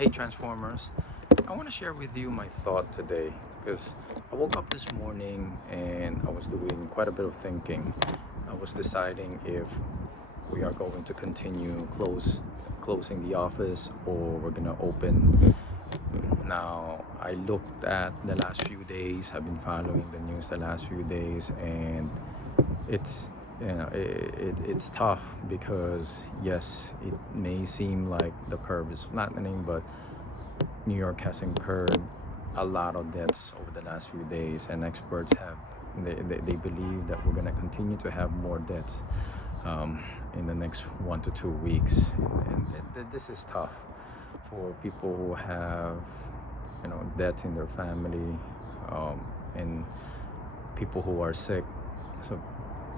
Hey Transformers, I want to share with you my thought today because I woke up this morning and I was doing quite a bit of thinking. I was deciding if we are going to continue closing the office or we're gonna open. Now I looked at the last few days. I've been following the news the last few days, and it's it's tough because yes, it may seem like the curve is flattening, but New York has incurred a lot of debts over the last few days, and experts have they believe that we're going to continue to have more debts in the next 1 to 2 weeks, and this is tough for people who have debts in their family, and people who are sick. So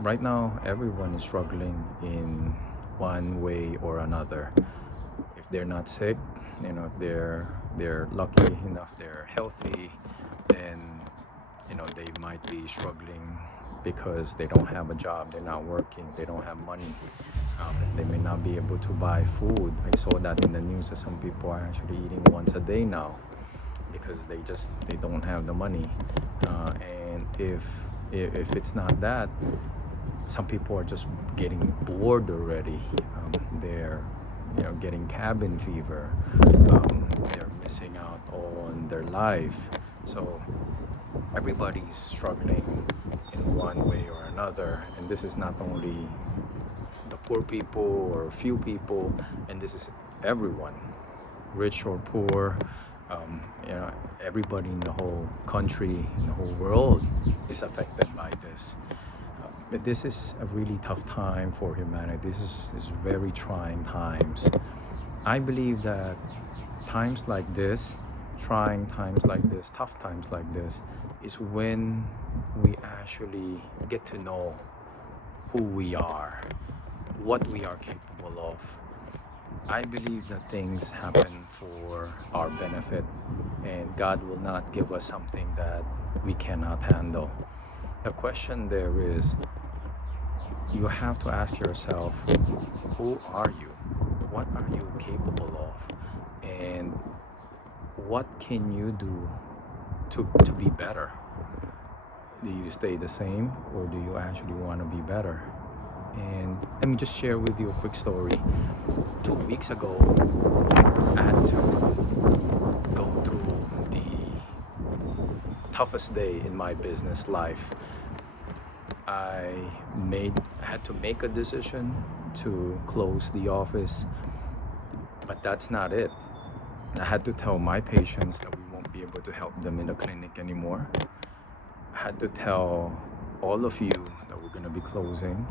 right now everyone is struggling in one way or another. If they're not sick, if they're lucky enough, they're healthy, then they might be struggling because they don't have a job, they're not working, they don't have money. They may not be able to buy food. I saw that in the news that some people are actually eating once a day now because they don't have the money. And if it's not that, some people are just getting bored already. They're getting cabin fever. They're missing out on their life. So everybody's struggling in one way or another, and this is not only the poor people or a few people, and this is everyone, rich or poor. Everybody in the whole country, in the whole world, is affected by this. But this is a really tough time for humanity. This is very trying times. I believe that times like this, trying times like this, tough times like this, is when we actually get to know who we are, what we are capable of. I believe that things happen for our benefit, and God will not give us something that we cannot handle. The question there is, you have to ask yourself, who are you? What are you capable of? And what can you do to be better? Do you stay the same, or do you actually want to be better? And let me just share with you a quick story. 2 weeks ago, I had to go through the toughest day in my business life. I had to make a decision to close the office, but that's not it. I had to tell my patients that we won't be able to help them in the clinic anymore. I had to tell all of you that we're going to be closing,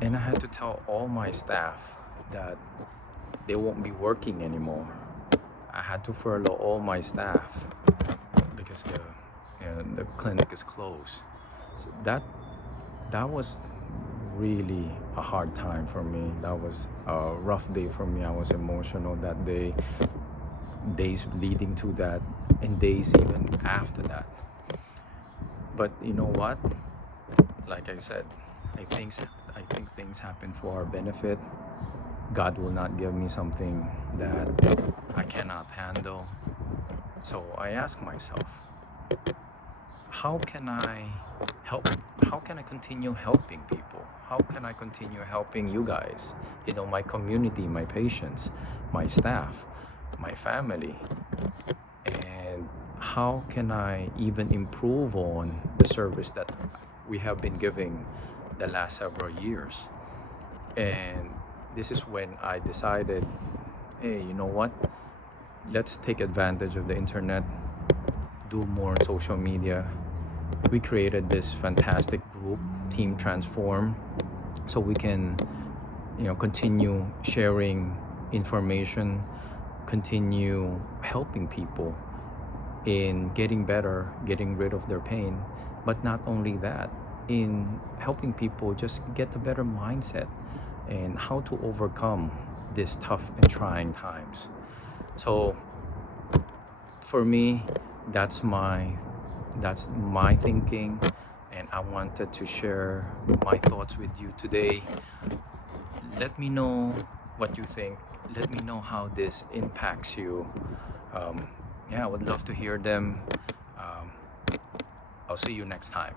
and I had to tell all my staff that they won't be working anymore. I had to furlough all my staff because the clinic is closed. So that was really a hard time for me. That was a rough day for me. I was emotional that day, days leading to that, and days even after that. But you know what? Like I said, I think things happen for our benefit. God will not give me something that I cannot handle. So I ask myself, how can I help? How can I continue helping people? How can I continue helping you guys? My community, my patients, my staff, my family. And how can I even improve on the service that we have been giving the last several years? And this is when I decided, hey, you know what? Let's take advantage of the internet, do more on social media. We created this fantastic group, Team Transform, so we can, continue sharing information, continue helping people in getting better, getting rid of their pain. But not only that, in helping people just get a better mindset and how to overcome these tough and trying times. So for me, that's my thinking, and I wanted to share my thoughts with you today. Let me know what you think. let me know how this impacts you. Yeah, I would love to hear them. um, I'll see you next time.